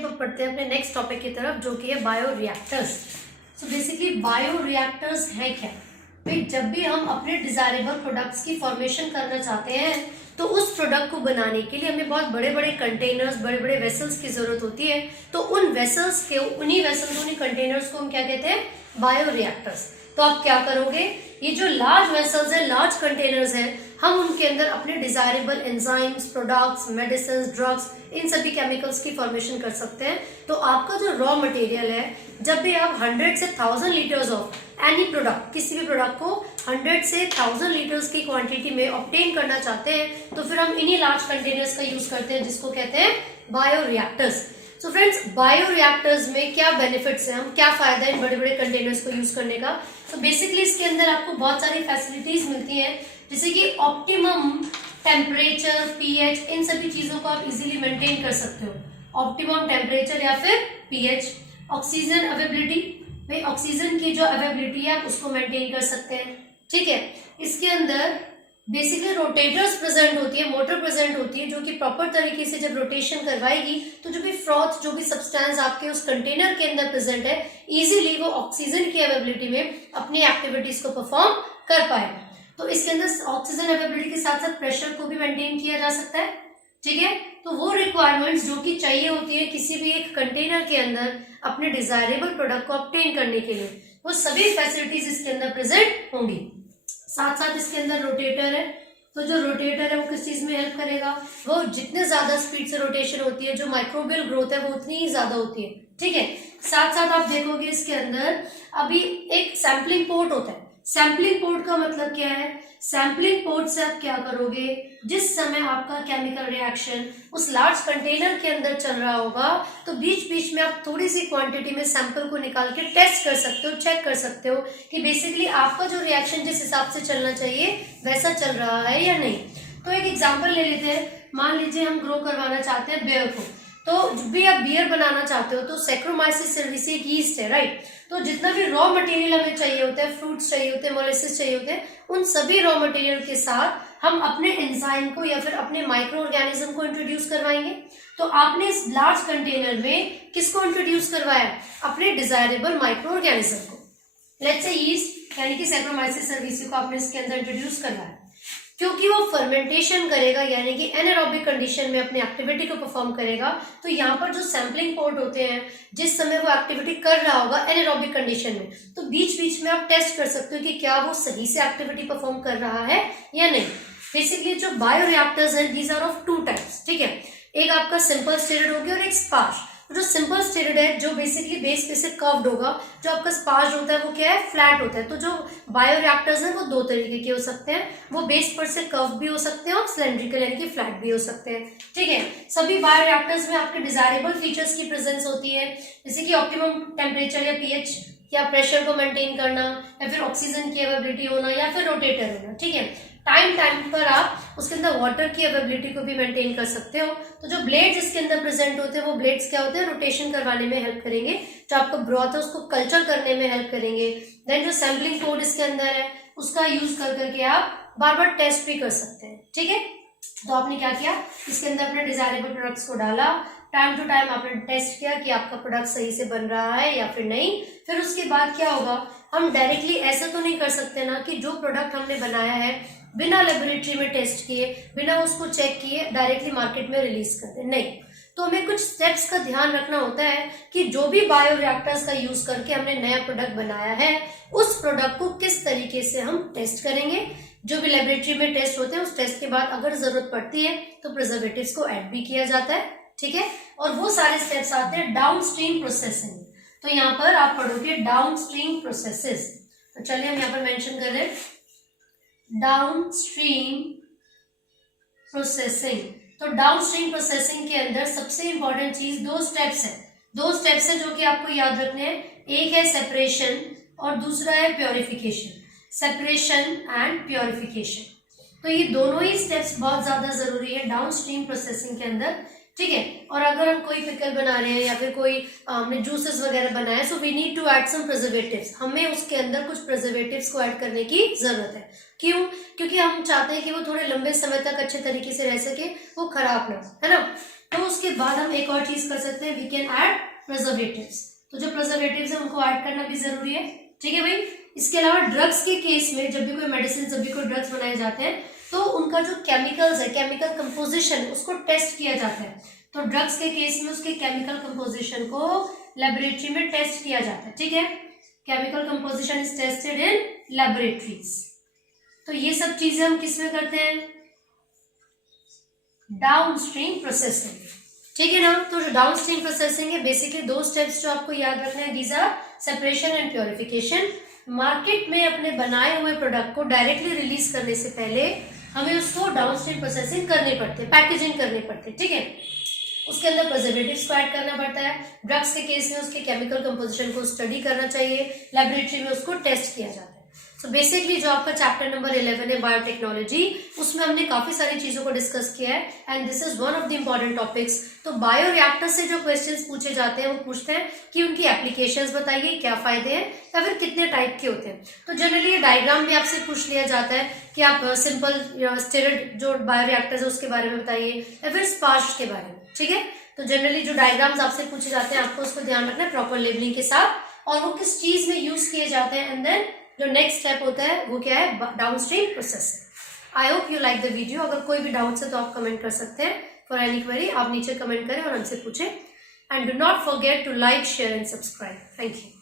अब पढ़ते हैं अपने नेक्स्ट टॉपिक की तरफ, जो कि है बायोरिएक्टर्स। सो बेसिकली बायोरिएक्टर्स हैं क्या? भाई जब भी हम अपने डिजायरेबल प्रोडक्ट्स की फॉर्मेशन करना चाहते हैं तो उस प्रोडक्ट को बनाने के लिए हमें बहुत बड़े बड़े कंटेनर्स, बड़े बड़े वेसल्स की जरूरत होती है। तो उन वेसल्स के उन्हीं कंटेनर्स को हम क्या कहते हैं? बायोरिएक्टर्स। तो आप क्या करोगे, ये जो लार्ज वेसल्स है, लार्ज कंटेनर्स हैं, हम उनके अंदर अपने desirable enzymes, products, medicine, drugs, इन सभी केमिकल्स की फॉर्मेशन कर सकते हैं। तो आपका जो रॉ मटेरियल है, जब भी आप 100 से 1000 लीटर्स ऑफ एनी प्रोडक्ट, किसी भी प्रोडक्ट को 100 से 1000 लीटर्स की क्वांटिटी में ऑब्टेन करना चाहते हैं, तो फिर हम इन्हीं लार्ज कंटेनर्स का यूज करते हैं, जिसको कहते हैं बायोरिएक्टर्स। सो फ्रेंड्स, बायोरिएक्टर्स में क्या बेनिफिट्स हैं, हम क्या फायदा है इन बड़े बड़े कंटेनर्स को यूज करने का? तो बेसिकली इसके अंदर आपको बहुत सारी फैसिलिटीज मिलती हैं, जैसे कि ऑप्टिमम टेम्परेचर, पीएच, इन सभी चीजों को आप इजीली मेंटेन कर सकते हो। ऑप्टिमम टेम्परेचर या फिर पीएच। ऑक्सीजन अवेबिलिटी, भाई ऑक्सीजन की जो अवेबिलिटी है आप उसको मेंटेन कर सकते हैं, ठीक है। इसके अंदर बेसिकली रोटेटर्स प्रेजेंट होती है, मोटर प्रेजेंट होती है, जो कि प्रॉपर तरीके से जब रोटेशन करवाएगी तो जो भी फ्रॉथ, जो भी सब्सटेंस आपके उस कंटेनर के अंदर प्रेजेंट है, इजीली वो ऑक्सीजन की अवेबिलिटी में अपनी एक्टिविटीज को परफॉर्म कर पाएगा। तो इसके अंदर ऑक्सीजन अवेबिलिटी के साथ साथ प्रेशर को भी मेंटेन किया जा सकता है, ठीक है। तो वो रिक्वायरमेंट्स जो कि चाहिए होती है किसी भी एक कंटेनर के अंदर अपने डिजायरेबल प्रोडक्ट को ऑब्टेन करने के लिए, वो सभी फैसिलिटीज इसके अंदर प्रेजेंट होंगी। साथ साथ इसके अंदर रोटेटर है, तो जो रोटेटर है वो किस चीज में हेल्प करेगा? वो जितने ज्यादा स्पीड से रोटेशन होती है, जो माइक्रोबियल ग्रोथ है वो उतनी ही ज्यादा होती है, ठीक है। साथ साथ आप देखोगे इसके अंदर अभी एक सैम्पलिंग पोर्ट होता है। सैम्पलिंग पोर्ट का मतलब क्या है? सैम्पलिंग पोर्ट से आप क्या करोगे, जिस समय आपका केमिकल रिएक्शन उस लार्ज कंटेनर के अंदर चल रहा होगा, तो बीच बीच में आप थोड़ी सी क्वांटिटी में सैंपल को निकाल के टेस्ट कर सकते हो, चेक कर सकते हो कि बेसिकली आपका जो रिएक्शन जिस हिसाब से चलना चाहिए वैसा चल रहा है या नहीं। तो एक एग्जाम्पल ले लेते हैं। मान लीजिए हम ग्रो करवाना चाहते हैं बियर को, तो जब भी आप बियर बनाना चाहते हो तो सैक्रोमाइसिस सेरेविसी एक यीस्ट है, राइट। तो जितना भी रॉ मटेरियल हमें चाहिए होता है, फ्रूट्स चाहिए होते हैं, मोलेसिस चाहिए होते हैं, उन सभी रॉ मटेरियल के साथ हम अपने एंजाइम को या फिर अपने माइक्रो ऑर्गेनिज्म को इंट्रोड्यूस करवाएंगे। तो आपने इस लार्ज कंटेनर में किसको इंट्रोड्यूस करवाया? अपने डिजायरेबल माइक्रो ऑर्गेनिज्म को। लेट्स से यीस्ट यानी कि सैक्रोमाइसिस सेरेविसी को आपने इसके अंदर इंट्रोड्यूस करवाया, क्योंकि वो फर्मेंटेशन करेगा, यानी कि एनारोबिक कंडीशन में अपनी एक्टिविटी को परफॉर्म करेगा। तो यहाँ पर जो सैम्पलिंग पोर्ट होते हैं, जिस समय वो एक्टिविटी कर रहा होगा एनारोबिक कंडीशन में, तो बीच बीच में आप टेस्ट कर सकते हो कि क्या वो सही से एक्टिविटी परफॉर्म कर रहा है या नहीं। बेसिकली जो बायोरिएक्टर्स हैं, दीज आर ऑफ 2 टाइप्स, ठीक है। एक आपका सिंपल स्टेरिड हो गया और एक स्पार्ज। जो सिंपल स्टेरिड है, जो बेसिकली बेस पे से कर्व्ड होगा, जो आपका स्पार्ज होता है वो क्या है? फ्लैट होता है। तो जो बायोरिएक्टर्स हैं वो 2 तरीके के हो सकते हैं, वो बेस पर से कर्व भी हो सकते हैं और सिलेंड्रिकल यानी कि फ्लैट भी हो सकते हैं, ठीक है। सभी बायोरिएक्टर्स में आपके डिजायरेबल फीचर्स की प्रेजेंस होती है, जैसे कि ऑप्टिमम टेम्परेचर या पीएच या प्रेशर को मेंटेन करना, या फिर ऑक्सीजन की अवेबिलिटी होना, या फिर रोटेटर होना, ठीक है। टाइम पर आप उसके अंदर वाटर की अवेबिलिटी को भी मेंटेन कर सकते हो। तो जो ब्लेड्स इसके अंदर प्रेजेंट होते हैं, वो ब्लेड्स क्या होते हैं? रोटेशन करवाने में हेल्प करेंगे, जो आपका ब्रॉथ है उसको कल्चर करने में हेल्प करेंगे। देन जो सैम्पलिंग पोर्ट इसके अंदर है, उसका यूज कर करके आप बार बार टेस्ट भी कर सकते हैं, ठीक है। तो आपने क्या किया, इसके अंदर अपने डिजायरेबल प्रोडक्ट्स को डाला, टाइम टू टाइम आपने टेस्ट किया कि आपका प्रोडक्ट सही से बन रहा है या फिर नहीं। फिर उसके बाद क्या होगा, हम डायरेक्टली ऐसा तो नहीं कर सकते ना कि जो प्रोडक्ट हमने बनाया है बिना लेबोरेटरी में टेस्ट किए, बिना उसको चेक किए डायरेक्टली मार्केट में रिलीज कर दे, नहीं। तो हमें कुछ स्टेप्स का ध्यान रखना होता है कि जो भी बायोरिएक्टर्स का यूज करके हमने नया प्रोडक्ट बनाया है, उस प्रोडक्ट को किस तरीके से हम टेस्ट करेंगे। जो भी लेबोरेटरी में टेस्ट होते हैं, उस टेस्ट के बाद अगर जरूरत पड़ती है तो प्रिजर्वेटिव्स को ऐड भी किया जाता है, ठीक है। और वो सारे स्टेप्स आते हैं डाउनस्ट्रीम प्रोसेसिंग। तो यहाँ पर आप पढ़ोगे डाउनस्ट्रीम प्रोसेसेस। तो चलिए हम यहाँ पर मेंशन कर रहे हैं डाउनस्ट्रीम प्रोसेसिंग। तो डाउनस्ट्रीम प्रोसेसिंग के अंदर सबसे इंपॉर्टेंट चीज 2 स्टेप्स है। 2 स्टेप्स है जो कि आपको याद रखने हैं। एक है सेपरेशन और दूसरा है प्योरिफिकेशन। सेपरेशन एंड प्योरिफिकेशन, तो ये दोनों ही स्टेप्स बहुत ज्यादा जरूरी है डाउनस्ट्रीम प्रोसेसिंग के अंदर, ठीक है। और अगर हम कोई पिकल बना रहे हैं या फिर कोई हमने जूसेस वगैरह बनाए, so we need to add some preservatives. हमें उसके अंदर कुछ प्रिजर्वेटिव्स को ऐड करने की जरूरत है। क्यों? क्योंकि हम चाहते हैं कि वो थोड़े लंबे समय तक अच्छे तरीके से रह सके, वो खराब ना, है ना। तो उसके बाद हम एक और चीज कर सकते हैं, वी कैन ऐड प्रिजर्वेटिव्स। तो जो प्रिजर्वेटिव्स है उनको ऐड करना भी जरूरी है, ठीक है भाई। इसके अलावा ड्रग्स के केस में जब भी कोई मेडिसिन, जब भी कोई ड्रग्स बनाए जाते हैं तो उनका जो केमिकल्स है, केमिकल कंपोजिशन, उसको टेस्ट किया जाता है। तो ड्रग्स के केस में उसके केमिकल कंपोजिशन को लेबोरेटरी में टेस्ट किया जाता है, ठीक है। Chemical composition is tested in laboratories. तो ये सब चीजें हम किस में करते हैं, डाउनस्ट्रीम प्रोसेसिंग, ठीक है ना। तो जो डाउनस्ट्रीम प्रोसेसिंग है, बेसिकली 2 स्टेप्स जो आपको याद रखना है, these are separation and purification. Market में अपने बनाए हुए प्रोडक्ट को डायरेक्टली रिलीज करने से पहले हमें उसको डाउनस्ट्रीम प्रोसेसिंग करनी पड़ती है, पैकेजिंग करनी पड़ती है, ठीक है। उसके अंदर प्रिजर्वेटिव्स को ऐड करना पड़ता है। ड्रग्स के केस में उसके केमिकल कंपोजिशन को स्टडी करना चाहिए, लेबोरेटरी में उसको टेस्ट किया जाता है। सो बेसिकली जो आपका चैप्टर नंबर 11 है बायोटेक्नोलॉजी, उसमें हमने काफी सारी चीजों को डिस्कस किया है and this is one of the important topics. तो बायो रिएक्टर से जो क्वेश्चंस पूछे जाते हैं वो पूछते हैं कि उनकी एप्लीकेशंस बताइए, क्या फायदे हैं या फिर कितने टाइप के होते हैं। तो जनरली ये डायग्राम भी आपसे पूछ लिया जाता है कि आप सिंपल स्टेरिड जो बायो रिएक्टर्स है उसके बारे में बताइए या फिर स्पार्श के बारे में, ठीक है। तो जनरली जो डायग्राम्स आपसे पूछे जाते हैं आपको उसको ध्यान रखना है प्रॉपर लेबलिंग के साथ, और वो किस चीज में यूज किए जाते हैं। एंड देन जो नेक्स्ट स्टेप होता है वो क्या है, downstream processing. I hope you like the video. अगर कोई भी डाउट्स है तो आप कमेंट कर सकते हैं। फॉर एनी क्वेरी आप नीचे कमेंट करें और हमसे पूछें। And do not forget to like, share and subscribe. Thank you.